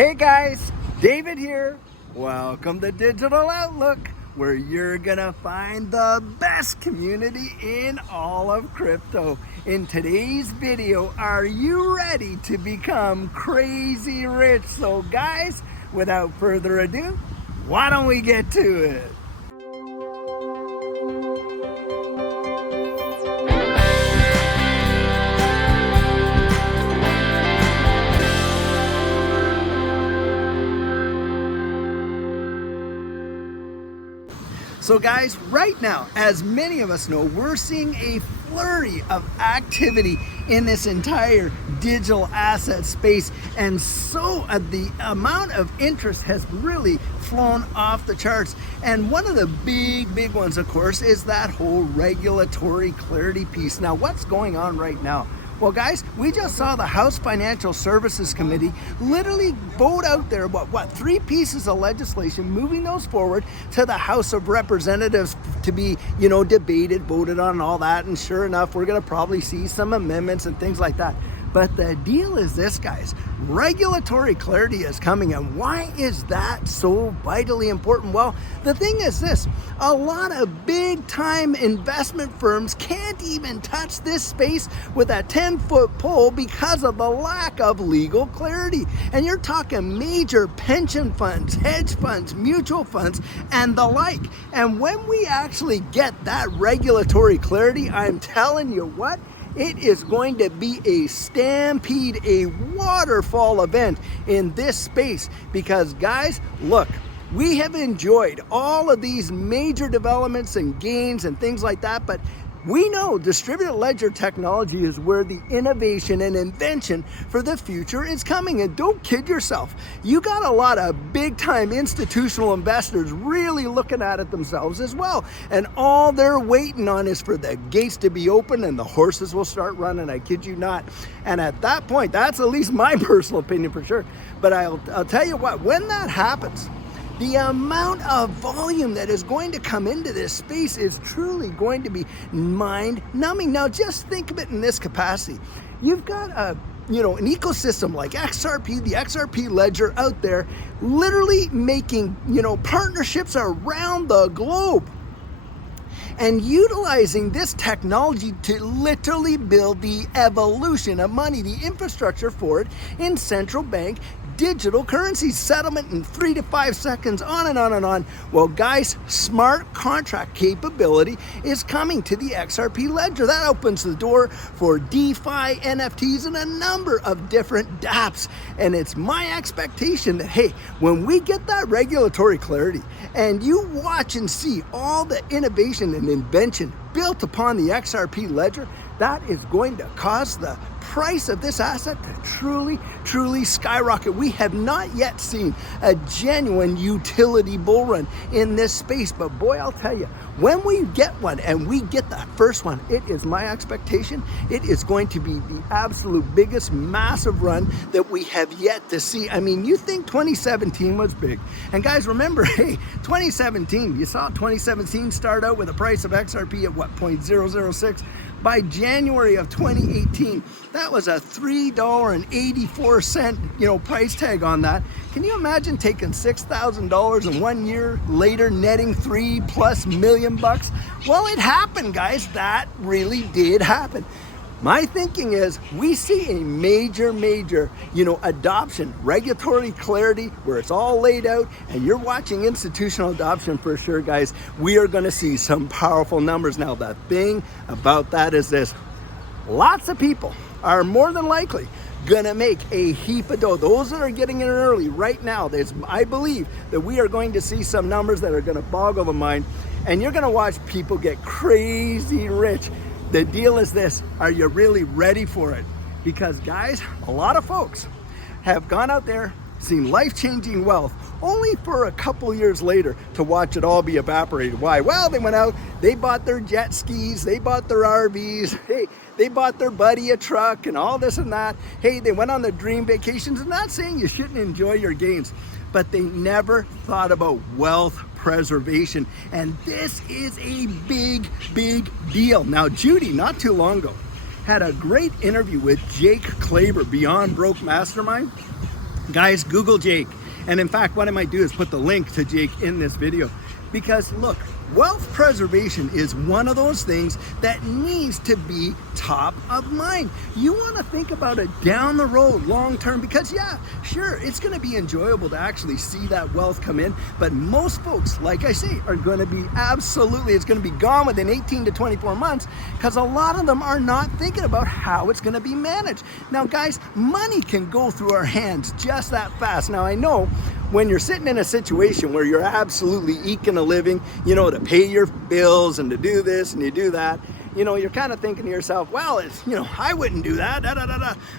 Hey guys, David here. Welcome to Digital Outlook, where you're gonna find the best community in all of crypto. In today's video, are you ready to become crazy rich? So guys, without further ado, why don't we get to it? So guys, right now, as many of us know, we're seeing a flurry of activity in this entire digital asset space, and so the amount of interest has really flown off the charts. And one of the big ones, of course, is that whole regulatory clarity piece. Now, what's going on right now? Well, guys, we just saw the House Financial Services Committee literally vote out there what 3 pieces of legislation, moving those forward to the House of Representatives to be, debated, voted on, and all that. And sure enough, we're going to probably see some amendments and things like that. But the deal is this, guys, regulatory clarity is coming. And why is that so vitally important? Well, the thing is this, a lot of big time investment firms can't even touch this space with a 10-foot pole because of the lack of legal clarity. And you're talking major pension funds, hedge funds, mutual funds, and the like. And when we actually get that regulatory clarity, I'm telling you what, it is going to be a stampede, a waterfall event in this space. Because guys, look, we have enjoyed all of these major developments and gains and things like that, but we know distributed ledger technology is where the innovation and invention for the future is coming. And don't kid yourself, you got a lot of big time institutional investors really looking at it themselves as well. And all they're waiting on is for the gates to be open and the horses will start running. I kid you not. And at that point, that's at least my personal opinion for sure. But I'll tell you what, when that happens, the amount of volume that is going to come into this space is truly going to be mind-numbing. Now, just think of it in this capacity. You've got an ecosystem like XRP, the XRP ledger out there, literally making, partnerships around the globe and utilizing this technology to literally build the evolution of money, the infrastructure for it in central bank digital currency settlement in 3 to 5 seconds, on and on and on. Well, guys, smart contract capability is coming to the XRP ledger. That opens the door for DeFi, NFTs, and a number of different dApps. And it's my expectation that, hey, when we get that regulatory clarity and you watch and see all the innovation and invention built upon the XRP ledger, that is going to cause the price of this asset to truly skyrocket. We have not yet seen a genuine utility bull run in this space, but boy, I'll tell you, when we get one and we get the first one, it is my expectation it is going to be the absolute biggest massive run that we have yet to see. I mean, you think 2017 was big, and guys, remember, hey, 2017, you saw 2017 start out with a price of XRP at what, 0.006? By January of 2018, that was a $3.84, price tag on that. Can you imagine taking $6,000 and 1 year later netting $3+ million bucks? Well, it happened, guys. That really did happen. My thinking is we see a major, adoption, regulatory clarity where it's all laid out, and you're watching institutional adoption for sure, guys. We are going to see some powerful numbers. Now, the thing about that is this. Lots of people are more than likely going to make a heap of dough. Those that are getting in early right now, I believe that we are going to see some numbers that are going to boggle the mind, and you're going to watch people get crazy rich. The deal is this, are you really ready for it? Because guys, a lot of folks have gone out there, seen life-changing wealth, only for a couple years later to watch it all be evaporated. Why? Well, they went out, they bought their jet skis, they bought their RVs, hey, they bought their buddy a truck and all this and that. Hey, they went on their dream vacations. I'm not saying you shouldn't enjoy your gains, but they never thought about wealth preservation. And this is a big deal. Now, Judy, not too long ago, had a great interview with Jake Klaber, Beyond Broke Mastermind. Guys, Google Jake. And in fact, what I might do is put the link to Jake in this video, because look, wealth preservation is one of those things that needs to be top of mind. You want to think about it down the road, long term, because yeah, sure, it's going to be enjoyable to actually see that wealth come in, but most folks, like I say, are going to be it's going to be gone within 18 to 24 months, because a lot of them are not thinking about how it's going to be managed. Now guys, money can go through our hands just that fast. Now I know when you're sitting in a situation where you're absolutely eking a living, you know, to pay your bills and to do this and you do that, you know, you're kind of thinking to yourself, well, it's, you know, I wouldn't do that,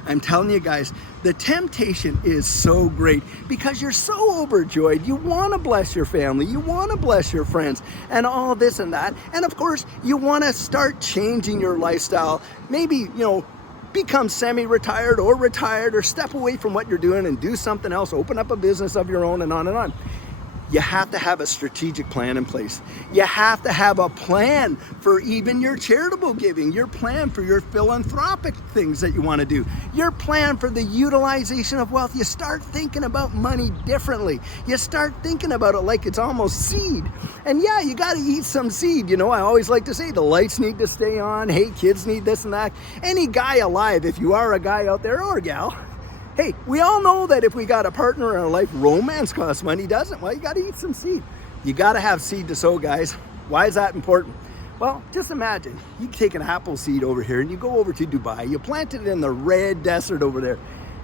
I'm telling you guys, the temptation is so great because you're so overjoyed. You want to bless your family, you want to bless your friends and all this and that. And of course, you want to start changing your lifestyle. Maybe, you know, become semi-retired or retired, or step away from what you're doing and do something else, open up a business of your own, and on and on. You have to have a strategic plan in place. You have to have a plan for even your charitable giving, your plan for your philanthropic things that you want to do, your plan for the utilization of wealth. You start thinking about money differently. You start thinking about it like it's almost seed. And yeah, you got to eat some seed. You know, I always like to say the lights need to stay on. Hey, kids need this and that. Any guy alive, if you are a guy out there or a gal, hey, we all know that if we got a partner in our life, romance costs money, doesn't? Well, you got to eat some seed. You got to have seed to sow, guys. Why is that important? Well, just imagine you take an apple seed over here and you go over to Dubai, you plant it in the red desert over there.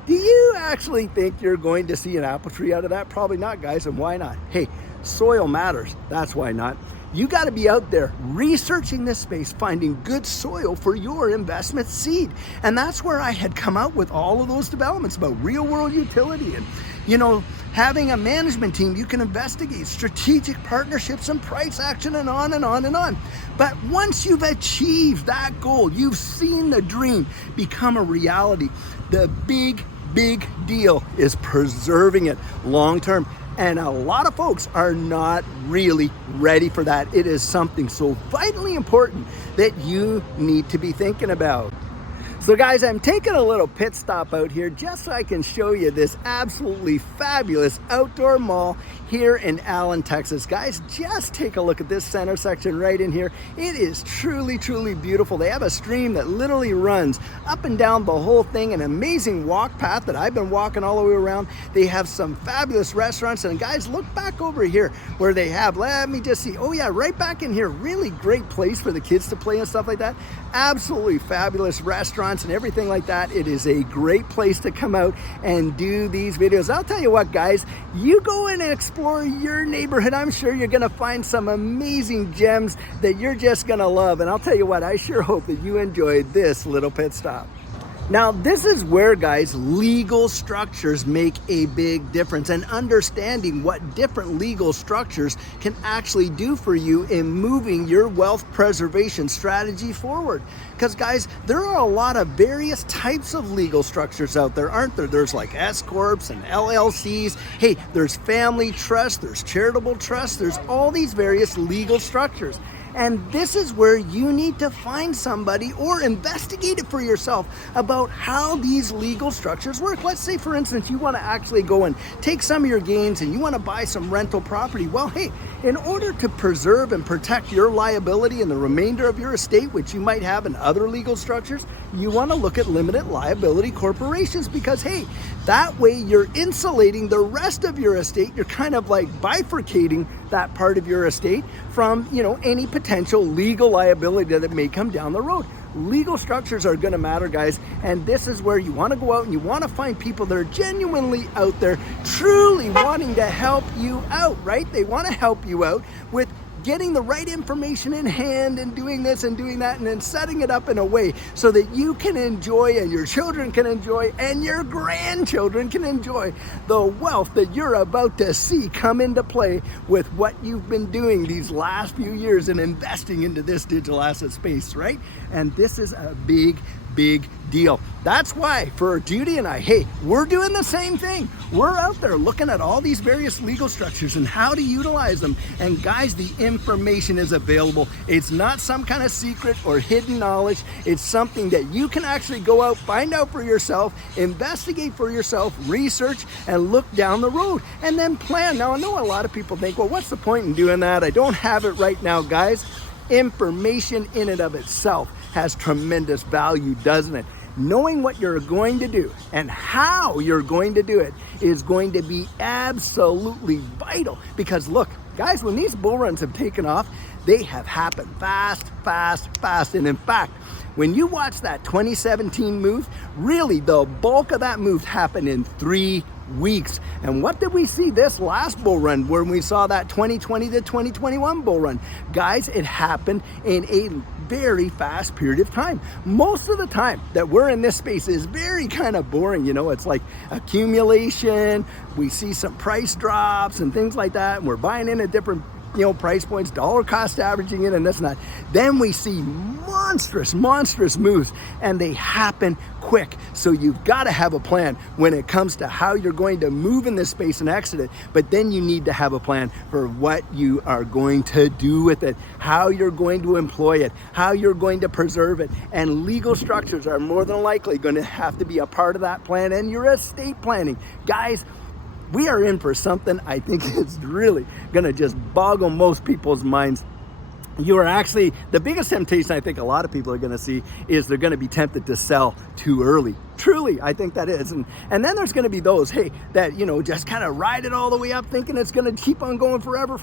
Do you actually think you're going to see an apple tree out of that? Probably not, guys. And why not? Hey, soil matters. That's why not. You got to be out there researching this space, finding good soil for your investment seed. And that's where I had come out with all of those developments about real world utility and, you know, having a management team you can investigate, strategic partnerships and price action, and on and on and on. But once you've achieved that goal, you've seen the dream become a reality, the big deal is preserving it long term. And a lot of folks are not really ready for that. It is something so vitally important that you need to be thinking about. So guys, I'm taking a little pit stop out here just so I can show you this absolutely fabulous outdoor mall here in Allen, Texas. Guys, just take a look at this center section right in here. It is truly beautiful. They have a stream that literally runs up and down the whole thing, an amazing walk path that I've been walking all the way around. They have some fabulous restaurants, and guys, look back over here where they have, let me just see, oh yeah, right back in here, really great place for the kids to play and stuff like that. Absolutely fabulous restaurants and everything like that. It is a great place to come out and do these videos. I'll tell you what, guys, you go in and explore your neighborhood. I'm sure you're gonna find some amazing gems that you're just gonna love. And I'll tell you what, I sure hope that you enjoyed this little pit stop. Now, this is where, guys, legal structures make a big difference, and understanding what different legal structures can actually do for you in moving your wealth preservation strategy forward. Because, guys, there are a lot of various types of legal structures out there, aren't there? There's like S-corps and LLCs. Hey, there's family trust, there's charitable trust, there's all these various legal structures. And this is where you need to find somebody or investigate it for yourself about how these legal structures work. Let's say, for instance, you want to actually go and take some of your gains and you want to buy some rental property. Well, hey, in order to preserve and protect your liability and the remainder of your estate, which you might have in other legal structures, you want to look at limited liability corporations, because, hey, that way you're insulating the rest of your estate. You're kind of like bifurcating that part of your estate from, you know, any potential legal liability that may come down the road. Legal structures are going to matter, guys, and this is where you want to go out and you want to find people that are genuinely out there truly wanting to help you out, right? They want to help you out with getting the right information in hand and doing this and doing that, and then setting it up in a way so that you can enjoy, and your children can enjoy, and your grandchildren can enjoy the wealth that you're about to see come into play with what you've been doing these last few years and investing into this digital asset space, right? And this is a big big deal. That's why for Judy and I, hey, we're doing the same thing. We're out there looking at all these various legal structures and how to utilize them. And guys, the information is available. It's not some kind of secret or hidden knowledge. It's something that you can actually go out, find out for yourself, investigate for yourself, research, and look down the road, and then plan. Now, I know a lot of people think, well, what's the point in doing that? I don't have it right now, guys. Information in and of itself has tremendous value, doesn't it? Knowing what you're going to do and how you're going to do it is going to be absolutely vital. Because look, guys, when these bull runs have taken off, they have happened fast, fast, fast. And in fact, when you watch that 2017 move, really the bulk of that move happened in 3 weeks. And what did we see this last bull run when we saw that 2020 to 2021 bull run? Guys, it happened in a very fast period of time. Most of the time that we're in this space is very kind of boring. You know, it's like accumulation. We see some price drops and things like that. And we're buying in at different price points, dollar cost averaging in and this and that. Then we see monstrous moves, and they happen quick. So you've got to have a plan when it comes to how you're going to move in this space and exit it. But then you need to have a plan for what you are going to do with it, how you're going to employ it, how you're going to preserve it. And legal structures are more than likely going to have to be a part of that plan, and your estate planning. Guys, we are in for something I think is really gonna just boggle most people's minds. You are actually, the biggest temptation I think a lot of people are gonna see is they're gonna be tempted to sell too early. Truly, I think that is. And then there's gonna be those, hey, that, just kind of ride it all the way up thinking it's gonna keep on going forever.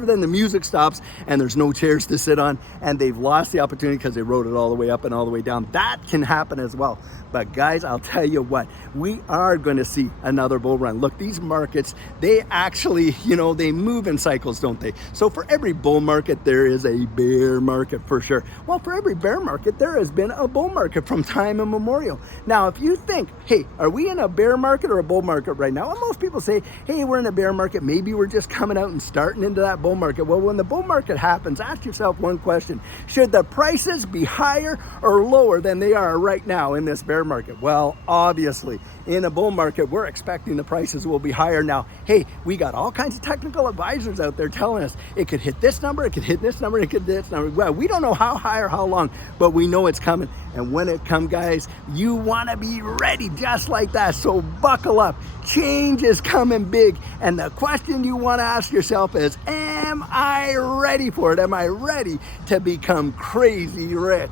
Then the music stops and there's no chairs to sit on and they've lost the opportunity because they rode it all the way up and all the way down. That can happen as well. But guys, I'll tell you what, we are gonna see another bull run. Look, these markets, they actually, they move in cycles, don't they? So for every bull market, there is a bear market for sure. Well, for every bear market, there has been a bull market from time immemorial. Now, if you think, hey, are we in a bear market or a bull market right now? Well, most people say, hey, we're in a bear market. Maybe we're just coming out and starting into that bull market. Well, when the bull market happens, ask yourself one question. Should the prices be higher or lower than they are right now in this bear market? Well, obviously, in a bull market, we're expecting the prices will be higher. Now, hey, we got all kinds of technical advisors out there telling us it could hit this number, it could hit this number, it could hit this number. Well, we don't know how high or how long, but we know it's coming. And when it comes, guys, you want to be ready just like that. So buckle up. Change is coming big. And the question you want to ask yourself is, am I ready for it? Am I ready to become crazy rich?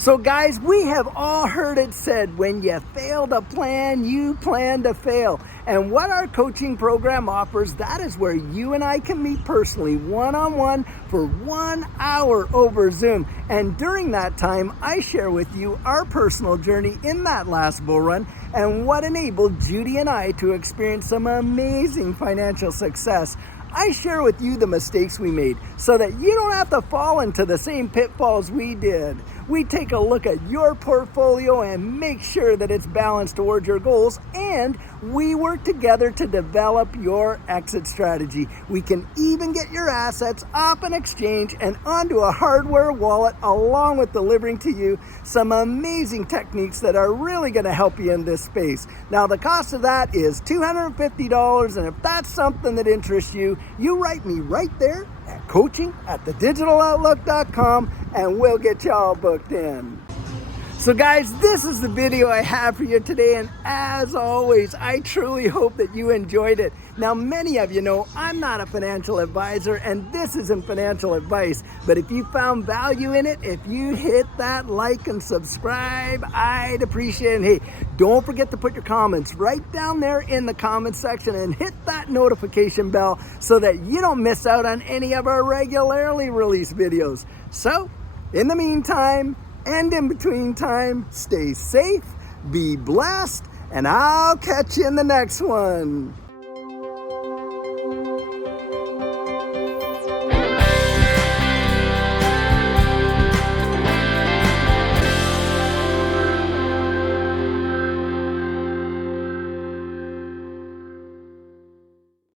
So guys, we have all heard it said, when you fail to plan, you plan to fail. And what our coaching program offers, that is where you and I can meet personally, one-on-one for 1 hour over Zoom. And during that time, I share with you our personal journey in that last bull run and what enabled Judy and I to experience some amazing financial success. I share with you the mistakes we made so that you don't have to fall into the same pitfalls we did. We take a look at your portfolio and make sure that it's balanced towards your goals, and we work together to develop your exit strategy. We can even get your assets off an exchange and onto a hardware wallet, along with delivering to you some amazing techniques that are really going to help you in this space. Now, the cost of that is $250, and if that's something that interests you, you write me right there at coaching@thedigitaloutlook.com and we'll get y'all booked in. So guys, this is the video I have for you today, and as always, I truly hope that you enjoyed it. Now, many of you know I'm not a financial advisor, and this isn't financial advice, but if you found value in it, if you hit that like and subscribe, I'd appreciate it. And hey, don't forget to put your comments right down there in the comments section and hit that notification bell so that you don't miss out on any of our regularly released videos. So, in the meantime, and in between time, stay safe, be blessed, and I'll catch you in the next one.